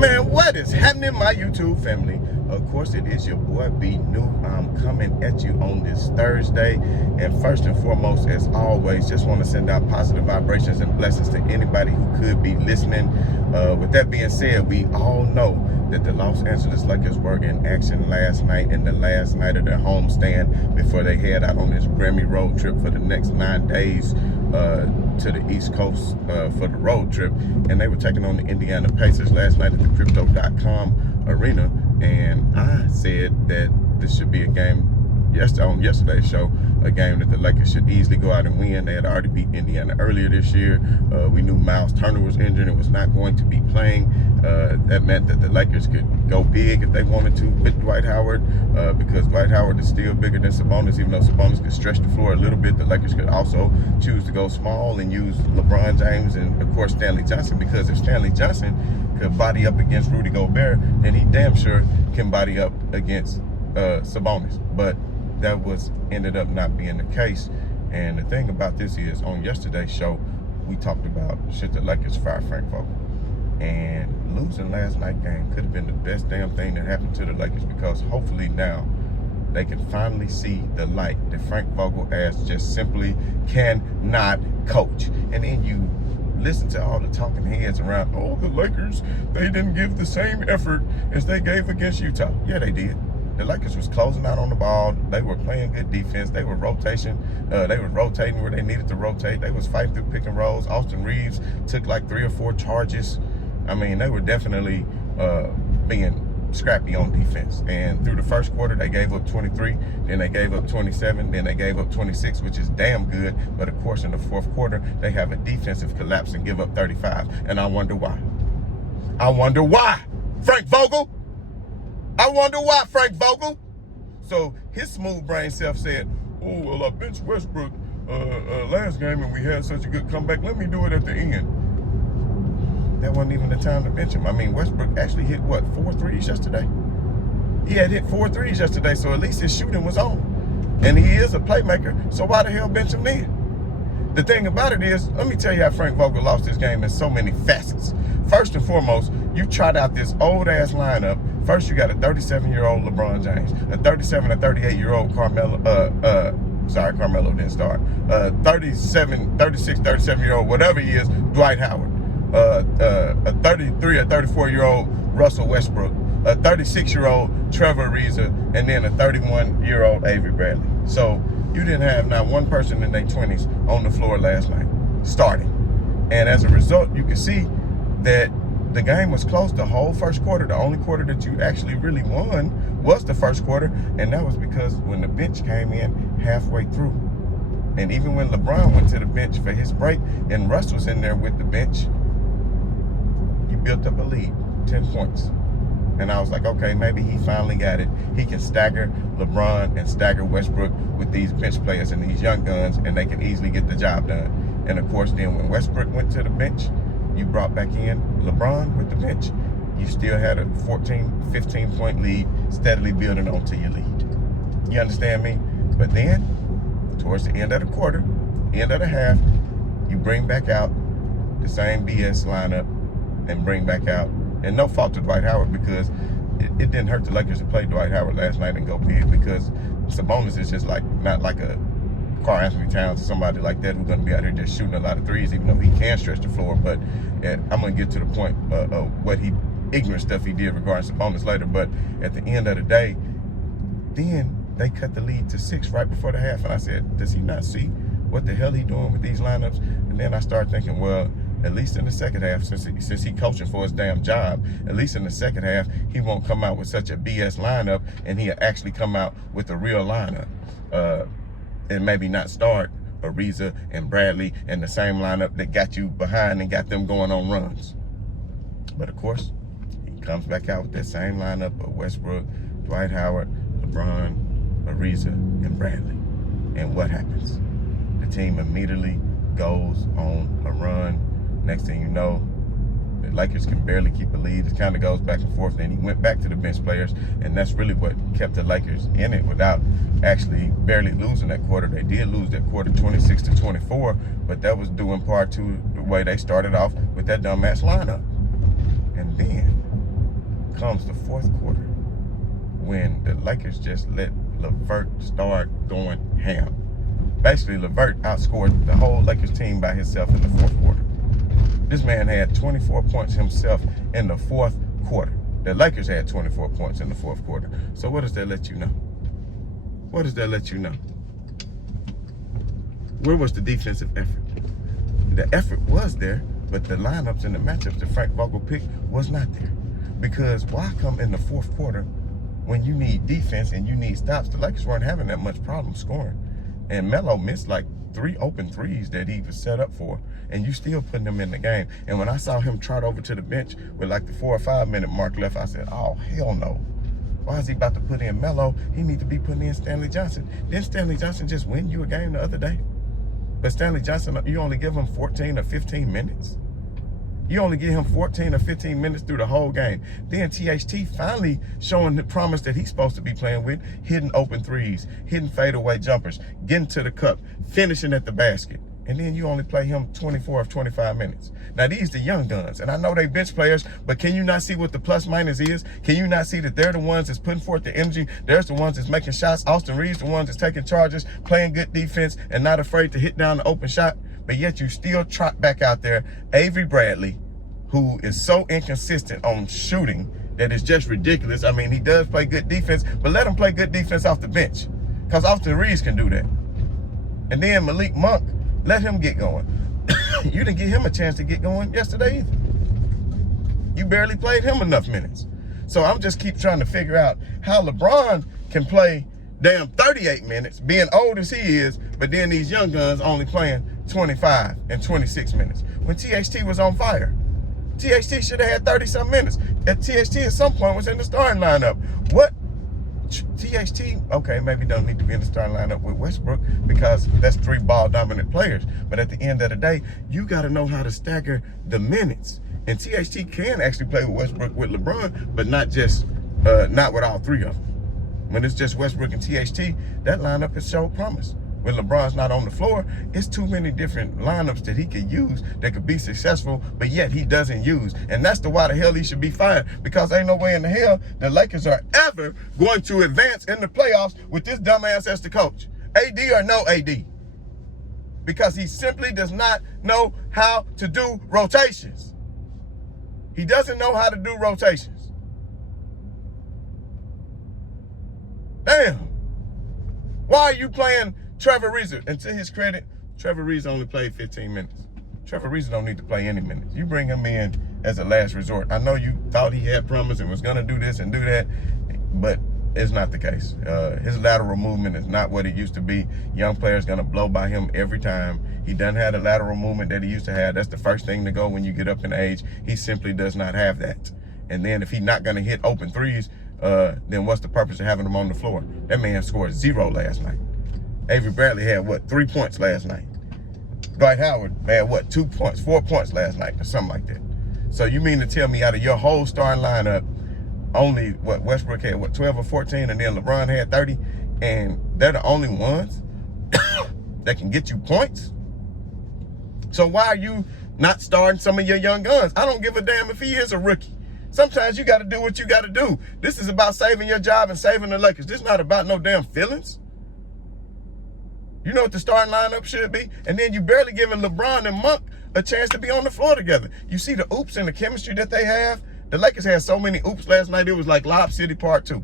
Man, what is happening, my YouTube family? Of course, it is your boy B New. I'm coming at you on this Thursday. And first and foremost, as always, just want to send out positive vibrations and blessings to anybody who could be listening. With that being said, we all know that the Los Angeles Lakers were in action last night, in the last night of their homestand before they head out on this Grammy road trip for the next 9 days to the East Coast for the road trip. And they were taking on the Indiana Pacers last night at the Crypto.com arena. And I said that this should be a game on yesterday's show, a game that the Lakers should easily go out and win. They had already beat Indiana earlier this year. We knew Miles Turner was injured and was not going to be playing. That meant that the Lakers could go big if they wanted to with Dwight Howard, because Dwight Howard is still bigger than Sabonis. Even though Sabonis could stretch the floor a little bit, the Lakers could also choose to go small and use LeBron James and, of course, Stanley Johnson, because if Stanley Johnson could body up against Rudy Gobert, then he damn sure can body up against Sabonis. But that ended up not being the case. And the thing about this is, on yesterday's show, we talked about should the Lakers fire Frank Vogel. And losing last night's game could have been the best damn thing that happened to the Lakers, because hopefully now they can finally see the light that Frank Vogel as just simply cannot coach. And then you listen to all the talking heads around, oh, the Lakers, they didn't give the same effort as they gave against Utah. Yeah, they did. The Lakers was closing out on the ball. They were playing good defense. They were rotating. They were rotating where they needed to rotate. They was fighting through pick and rolls. Austin Reeves took like 3 or 4 charges. I mean, they were definitely being scrappy on defense. And through the first quarter, they gave up 23. Then they gave up 27. Then they gave up 26, which is damn good. But of course, in the fourth quarter, they have a defensive collapse and give up 35. And I wonder why. I wonder why, Frank Vogel. I wonder why, Frank Vogel. So his smooth brain self said, oh, well, I benched Westbrook last game and we had such a good comeback. Let me do it at the end. That wasn't even the time to bench him. I mean, Westbrook actually hit, what, 4 threes yesterday? He had hit 4 threes yesterday, so at least his shooting was on. And he is a playmaker, so why the hell bench him then? The thing about it is, let me tell you how Frank Vogel lost this game in so many facets. First and foremost, you tried out this old-ass lineup. First, you got a 37-year-old LeBron James, a 38-year-old Carmelo, Carmelo didn't start, 37-year-old, whatever he is, Dwight Howard, a 33 or 34-year-old Russell Westbrook, a 36-year-old Trevor Ariza, and then a 31-year-old Avery Bradley. So you didn't have not one person in their 20s on the floor last night, starting. And as a result, you can see that the game was close the whole first quarter. The only quarter that you actually really won was the first quarter, and that was because when the bench came in halfway through. And even when LeBron went to the bench for his break and Russ was in there with the bench, you built up a lead, 10 points. And I was like, okay, maybe he finally got it. He can stagger LeBron and stagger Westbrook with these bench players and these young guns, and they can easily get the job done. And of course, then when Westbrook went to the bench, you brought back in LeBron with the bench. You still had a 14, 15-point lead, steadily building onto your lead. You understand me? But then, towards the end of the quarter, end of the half, you bring back out the same BS lineup and bring back out, and no fault to Dwight Howard, because it didn't hurt the Lakers to play Dwight Howard last night and go big, because Sabonis is just like, not like a Karl Anthony Towns or somebody like that who's going to be out here just shooting a lot of threes, even though he can stretch the floor. But I'm going to get to the point of what ignorant stuff he did regarding Sabonis later. But at the end of the day, then they cut the lead to 6 right before the half. And I said, does he not see what the hell he doing with these lineups? And then I started thinking, well, at least in the second half, since he coaching for his damn job, at least in the second half, he won't come out with such a BS lineup, and he'll actually come out with a real lineup. And maybe not start Ariza and Bradley in the same lineup that got you behind and got them going on runs. But of course, he comes back out with that same lineup of Westbrook, Dwight Howard, LeBron, Ariza, and Bradley. And what happens? The team immediately goes on a run. Next thing you know, the Lakers can barely keep a lead. It kind of goes back and forth. Then he went back to the bench players, and that's really what kept the Lakers in it without actually barely losing that quarter. They did lose that quarter 26-24, but that was due in part to the way they started off with that dumbass lineup. And then comes the fourth quarter when the Lakers just let LeVert start going ham. Basically, LeVert outscored the whole Lakers team by himself in the fourth quarter. This man had 24 points himself in the fourth quarter. The Lakers had 24 points in the fourth quarter. So what does that let you know? What does that let you know? Where was the defensive effort? The effort was there, but the lineups and the matchups that Frank Vogel picked was not there. Because why come in the fourth quarter when you need defense and you need stops? The Lakers weren't having that much problem scoring. And Melo missed like 3 open threes that he was set up for, and you still putting him in the game. And when I saw him trot over to the bench with like the 4 or 5 minute mark left, I said, oh, hell no. Why is he about to put in Melo? He need to be putting in Stanley Johnson. Didn't Stanley Johnson just win you a game the other day? But Stanley Johnson, you only give him 14 or 15 minutes. You only give him 14 or 15 minutes through the whole game. Then THT finally showing the promise that he's supposed to be playing with, hitting open threes, hitting fadeaway jumpers, getting to the cup, finishing at the basket. And then you only play him 24 of 25 minutes. Now, these the young guns, and I know they bench players, but can you not see what the plus minus is? Can you not see that they're the ones that's putting forth the energy? They're the ones that's making shots. Austin Reeves the ones that's taking charges, playing good defense, and not afraid to hit down the open shot. But yet you still trot back out there Avery Bradley, who is so inconsistent on shooting that it's just ridiculous. I mean, he does play good defense, but let him play good defense off the bench, because Austin Reeves can do that. And then Malik Monk, let him get going. You didn't give him a chance to get going yesterday either. You barely played him enough minutes. So I'm just keep trying to figure out how LeBron can play damn 38 minutes, being old as he is, but then these young guns only playing 25 and 26 minutes. When THT was on fire, THT should have had 30-something minutes. THT at some point was in the starting lineup. What? THT, okay, maybe don't need to be in the starting lineup with Westbrook because that's 3 ball-dominant players. But at the end of the day, you got to know how to stagger the minutes. And THT can actually play with Westbrook with LeBron, but not just, not with all 3 of them. When it's just Westbrook and THT, that lineup has showed promise. When LeBron's not on the floor, it's too many different lineups that he could use that could be successful, but yet he doesn't use. And that's why the hell he should be fired, because ain't no way in the hell the Lakers are ever going to advance in the playoffs with this dumbass as the coach. AD or no AD. Because he simply does not know how to do rotations. He doesn't know how to do rotations. Damn. Why are you playing Trevor Ariza? And to his credit, Trevor Ariza only played 15 minutes. Trevor Ariza don't need to play any minutes. You bring him in as a last resort. I know you thought he had promise and was going to do this and do that, but it's not the case. His lateral movement is not what it used to be. Young players going to blow by him every time. He doesn't have the lateral movement that he used to have. That's the first thing to go when you get up in age. He simply does not have that. And then if he's not going to hit open threes, then what's the purpose of having him on the floor? That man scored 0 last night. Avery Bradley had, what, 3 points last night? Dwight Howard had, what, 2 points, 4 points last night, or something like that. So you mean to tell me out of your whole starting lineup, only, what, Westbrook had, what, 12 or 14, and then LeBron had 30, and they're the only ones that can get you points? So why are you not starting some of your young guns? I don't give a damn if he is a rookie. Sometimes you got to do what you got to do. This is about saving your job and saving the Lakers. This is not about no damn feelings. You know what the starting lineup should be? And then you barely giving LeBron and Monk a chance to be on the floor together. You see the oops and the chemistry that they have? The Lakers had so many oops last night, it was like Lob City Part 2.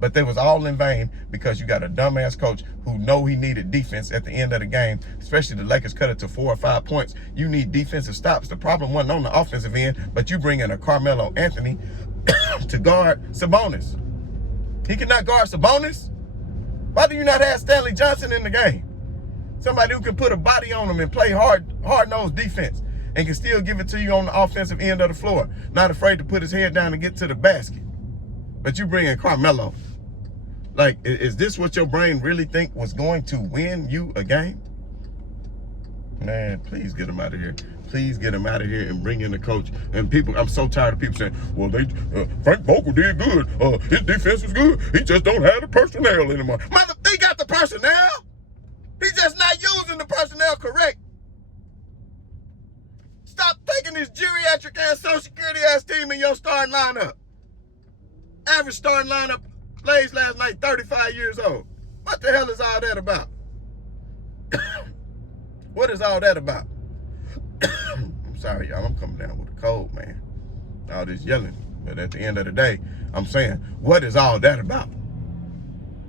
But they was all in vain because you got a dumbass coach who know he needed defense at the end of the game, especially the Lakers cut it to 4 or 5 points. You need defensive stops. The problem wasn't on the offensive end, but you bring in a Carmelo Anthony to guard Sabonis. He cannot guard Sabonis? Why do you not have Stanley Johnson in the game? Somebody who can put a body on him and play hard-nosed defense and can still give it to you on the offensive end of the floor. Not afraid to put his head down and get to the basket. But you bring in Carmelo. Like, is this what your brain really think was going to win you a game? Man, please get him out of here. Please get him out of here and bring in a coach. And people, I'm so tired of people saying, well, Frank Vogel did good. His defense was good. He just don't have the personnel anymore. Mother, he got the personnel. He's just not using the personnel correct. Stop taking this geriatric ass Social Security ass team in your starting lineup. average starting lineup plays last night, 35 years old. What the hell is all that about? What is all that about? I'm sorry, y'all. I'm coming down with a cold, man. All this yelling. But at the end of the day, I'm saying, what is all that about?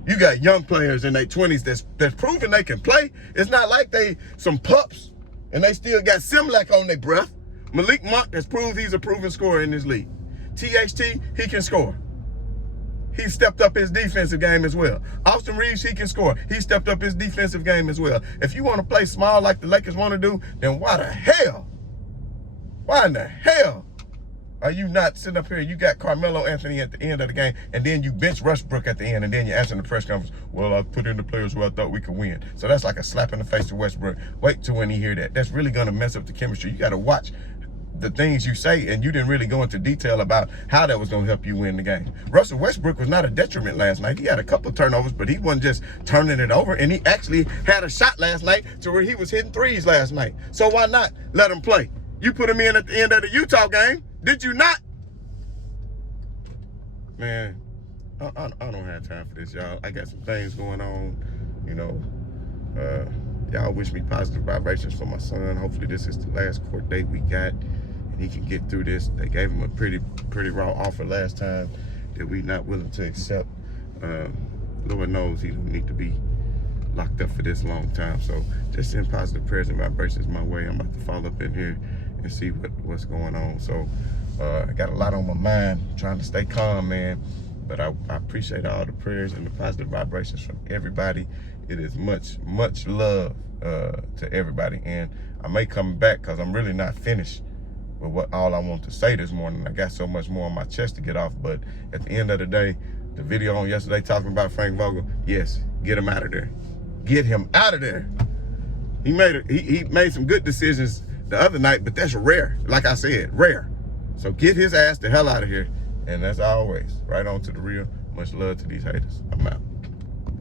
You got young players in their 20s that's proving they can play. It's not like they some pups and they still got Simlac on their breath. Malik Monk has proved he's a proven scorer in this league. THT, he can score. He stepped up his defensive game as well. Austin Reeves, he can score. He stepped up his defensive game as well. If you want to play small like the Lakers want to do, then why in the hell are you not sitting up here? You got Carmelo Anthony at the end of the game, and then you bench Westbrook at the end, and then you're answering the press conference, well, I put in the players who I thought we could win. So that's like a slap in the face to Westbrook. Wait till when he hear that. That's really going to mess up the chemistry. You got to watch the things you say, and you didn't really go into detail about how that was going to help you win the game. Russell Westbrook was not a detriment last night. He had a couple of turnovers, but he wasn't just turning it over, and he actually had a shot last night to where he was hitting threes last night. So why not let him play? You put him in at the end of the Utah game, did you not? Man, I don't have time for this, y'all. I got some things going on, you know. Y'all wish me positive vibrations for my son. Hopefully this is the last court date we got, and he can get through this. They gave him a pretty raw offer last time that we not willing to accept. Lord knows he don't need to be locked up for this long time. So just send positive prayers and vibrations my way. I'm about to follow up in here and see what's going on. So I got a lot on my mind, trying to stay calm, man. But I appreciate all the prayers and the positive vibrations from everybody. It is much love to everybody. And I may come back because I'm really not finished with all I want to say this morning. I got so much more on my chest to get off. But at the end of the day, the video on yesterday talking about Frank Vogel, yes, get him out of there. Get him out of there. He made some good decisions the other night, but that's rare. Like I said, rare. So get his ass the hell out of here. And as always, right on to the real. Much love to these haters. I'm out.